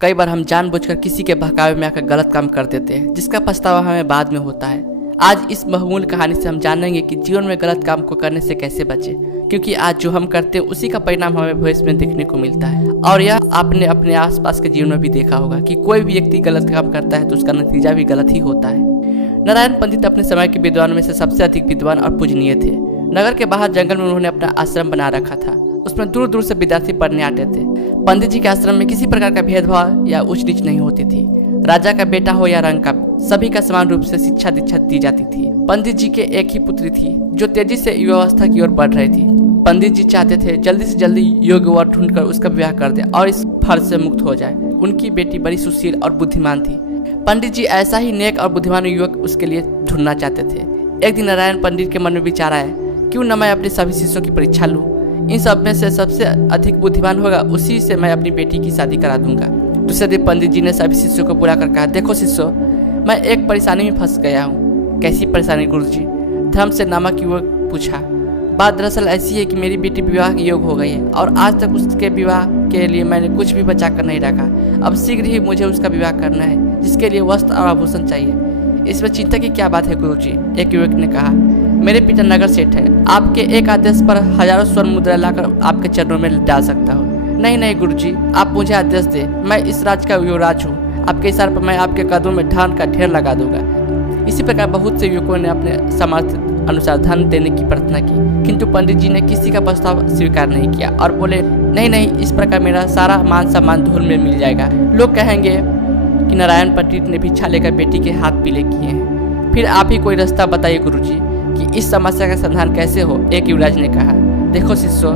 कई बार हम जानबूझकर किसी के बहकावे में आकर गलत काम कर देते हैं, जिसका पछतावा हमें बाद में होता है। आज इस बहुमूल्य कहानी से हम जानेंगे कि जीवन में गलत काम को करने से कैसे बचें, क्योंकि आज जो हम करते हैं उसी का परिणाम हमें भविष्य में देखने को मिलता है। और यह आपने अपने आसपास के जीवन में भी देखा होगा कि कोई भी व्यक्ति गलत काम करता है तो उसका नतीजा भी गलत ही होता है। नारायण पंडित अपने समय के विद्वान में से सबसे अधिक विद्वान और पूजनीय थे। नगर के बाहर जंगल में उन्होंने अपना आश्रम बना रखा था। उसमें दूर दूर से विद्यार्थी पढ़ने आते थे। पंडित जी के आश्रम में किसी प्रकार का भेदभाव या ऊंच नीच नहीं होती थी। राजा का बेटा हो या रंग का, सभी का समान रूप से शिक्षा दीक्षा दी जाती थी। पंडित जी के एक ही पुत्री थी जो तेजी से युवावस्था की ओर बढ़ रही थी। पंडित जी चाहते थे जल्दी से जल्दी योग्य वर ढूंढकर उसका विवाह कर दे और इस फर्ज से मुक्त हो जाए। उनकी बेटी बड़ी सुशील और बुद्धिमान थी। पंडित जी ऐसा ही नेक और बुद्धिमान युवक उसके लिए ढूंढना चाहते थे। एक दिन नारायण पंडित के मन में विचार आया, क्यों न मैं अपने सभी शिष्यों की परीक्षा लूं। इन सब में से सबसे अधिक बुद्धिमान होगा, उसी से मैं अपनी बेटी की शादी करा दूंगा। दूसरे दिन पंडित जी ने सभी शिष्यों को बुलाकर कहा, देखो शिष्यों, मैं एक परेशानी में फंस गया हूँ। कैसी परेशानी गुरुजी? धर्मसेन नामक युवक पूछा। बात दरअसल ऐसी है कि मेरी बेटी विवाह के योग्य हो गई है और आज तक उसके विवाह के लिए मैंने कुछ भी बचा कर नहीं रखा। अब शीघ्र ही मुझे उसका विवाह करना है, जिसके लिए वस्त्र और आभूषण चाहिए। इसमें चिंता की क्या बात है गुरुजी? एक युवक ने कहा, मेरे पिता नगर सेठ है, आपके एक आदेश पर हजारों स्वर्ण मुद्रा लाकर आपके चरणों में डाल सकता हूँ। नहीं गुरुजी, आप मुझे आदेश दे, मैं इस राज का युवराज हूँ। आपके इशारे पर मैं आपके कदमों में धन का ढेर लगा दूंगा। इसी प्रकार बहुत से युवकों ने अपने सामर्थ्य अनुसार धन देने की प्रार्थना की, किंतु पंडित जी ने किसी का प्रस्ताव स्वीकार नहीं किया और बोले, नहीं, इस प्रकार मेरा सारा मान सम्मान धूल में मिल जाएगा। लोग कहेंगे कि नारायण पंडित ने भिक्षा लेकर बेटी के हाथ पीले किए हैं। फिर आप ही कोई रास्ता बताइए गुरुजी कि इस समस्या का समाधान कैसे हो। एक युवराज ने कहा, देखो शिष्यों,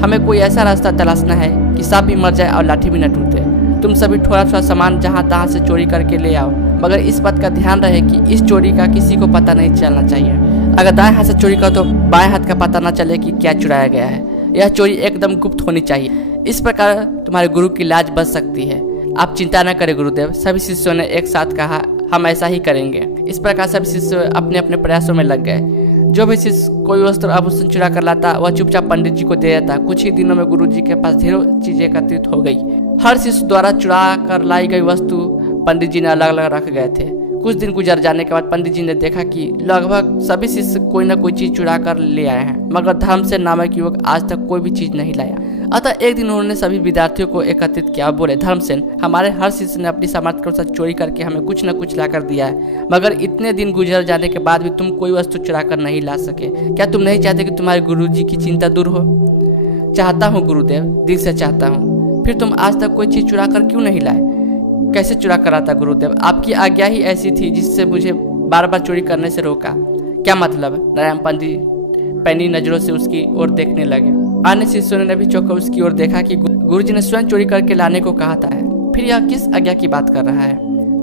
हमें कोई ऐसा रास्ता तलाशना है कि सांप भी मर जाए और लाठी भी न टूटे। तुम सभी थोड़ा सामान जहाँ तहाँ से चोरी करके ले आओ, मगर इस बात का ध्यान रहे कि इस चोरी का किसी को पता नहीं चलना चाहिए। अगर दाएं हाथ से चोरी करो तो बाएं हाथ का पता न चले कि क्या चुराया गया है। यह चोरी एकदम गुप्त होनी चाहिए। इस प्रकार तुम्हारे गुरु की लाज बच सकती है। आप चिंता न करें गुरुदेव। सभी शिष्यों ने एक साथ कहा, हम ऐसा ही करेंगे। इस प्रकार सभी शिष्य अपने अपने प्रयासों में लग गए। जो भी शिष्य कोई वस्त्र आभूषण चुरा कर लाता वह चुपचाप पंडित जी को दे देता। कुछ ही दिनों में गुरु जी के पास ढेरों चीजें एकत्रित हो गई। हर शिष्य द्वारा चुरा कर लाई गई वस्तु पंडित जी ने अलग अलग रख गए थे। कुछ दिन गुजर जाने के बाद पंडित जी ने देखा कि लगभग सभी शिष्य कोई न कोई चीज चुरा कर ले आए हैं, मगर धर्मसेन नामक युवक आज तक कोई भी चीज नहीं लाया। अतः एक दिन उन्होंने सभी विद्यार्थियों को एकत्रित किया और बोले, धर्मसेन, हमारे हर शिष्य ने अपनी सामर्थ्य के अनुसार चोरी करके हमें कुछ न कुछ ला कर दिया है, मगर इतने दिन गुजर जाने के बाद भी तुम कोई वस्तु चुरा कर नहीं ला सके। क्या तुम नहीं चाहते कि तुम्हारे गुरु जी की चिंता दूर हो? चाहता हूँ गुरुदेव, दिल से चाहता हूँ। फिर तुम आज तक कोई चीज चुरा कर क्यों नहीं लाए? कैसे चुरा कर आता गुरुदेव? आपकी आज्ञा ही ऐसी थी जिससे मुझे बार बार चोरी करने से रोका। क्या मतलब? नारायण पंडित पैनी नजरों से उसकी ओर देखने लगे। अन्य शिष्यों ने भी चौंककर उसकी ओर देखा कि गुरुजी ने स्वयं चोरी करके लाने को कहा था। फिर यह किस आज्ञा की बात कर रहा है?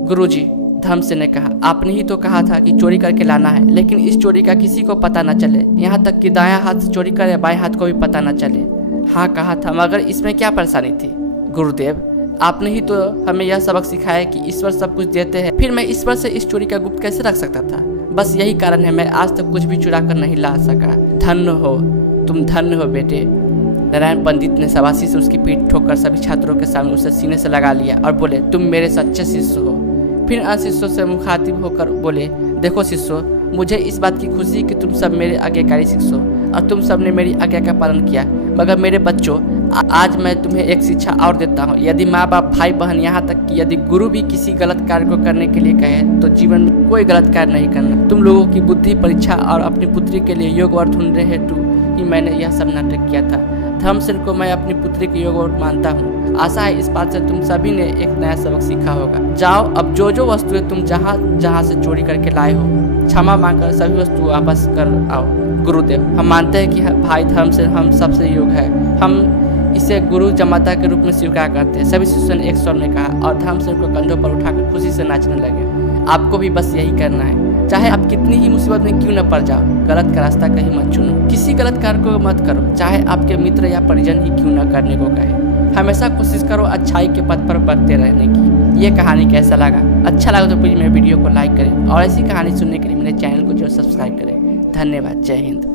गुरुजी, धर्मसेन ने कहा, आपने ही तो कहा था कि चोरी करके लाना है, लेकिन इस चोरी का किसी को पता न चले, यहाँ तक कि दायां हाथ से चोरी करे बाएं हाथ को भी पता न चले। हाँ कहा था, मगर इसमें क्या परेशानी थी? गुरुदेव, आपने ही तो हमें यह सबक सिखाया कि ईश्वर सब कुछ देते हैं, फिर मैं ईश्वर से इस चोरी का गुप्त कैसे रख सकता था? बस यही कारण है मैं आज तक कुछ भी चुरा कर नहीं ला सका। धन्य हो तुम, धन्य हो बेटे। नारायण पंडित ने शाबाशी से उसकी पीठ ठोककर सभी छात्रों के सामने उसे सीने से लगा लिया और बोले, तुम मेरे सच्चे शिष्य हो। फिर अन्य शिष्यों से मुखातिब होकर बोले, देखो शिष्यों, मुझे इस बात की खुशी कि तुम सब मेरे आज्ञाकारी शिष्य हो और तुम सब ने मेरी आज्ञा का पालन किया। मगर मेरे बच्चों, आज मैं तुम्हें एक शिक्षा और देता हूँ। यदि माँ बाप, भाई बहन, यहाँ तक कि यदि गुरु भी किसी गलत कार्य को करने के लिए कहे तो जीवन में कोई गलत कार्य नहीं करना। तुम लोगों की बुद्धि परीक्षा और अपनी पुत्री के लिए योग्य वर ढूंढने हेतु ही मैंने यह सब नाटक किया था। धर्मसेन को मैं अपनी पुत्री के योग्य वर मानता हूँ। आशा है इस बात से तुम सभी ने एक नया सबक सीखा होगा। जाओ, अब जो वस्तुएं तुम जहाँ से चोरी करके लाए हो, क्षमा मांगकर सभी वस्तु वापस कर आओ। गुरुदेव, हम मानते हैं कि भाई धर्मसेन हम सबसे योग्य है। हम इसे गुरु जमाता के रूप में स्वीकार करते हैं। सभी शिष्यों ने एक स्वर में कहा और धर्मसेन को कंधों पर उठाकर खुशी से नाचने लगे। आपको भी बस यही करना है। चाहे आप कितनी ही मुसीबत में क्यों न पड़ जाओ, गलत का रास्ता कहीं मत चुनो। किसी गलत कार्य को मत करो, चाहे आपके मित्र या परिजन ही क्यों न करने को कहे। हमेशा कोशिश करो अच्छाई के पथ पर बढ़ते रहने की। ये कहानी कैसा लगा? अच्छा लगा तो प्लीज़ मेरे वीडियो को लाइक करें और ऐसी कहानी सुनने के लिए मेरे चैनल को जरूर सब्सक्राइब करें। धन्यवाद। जय हिंद।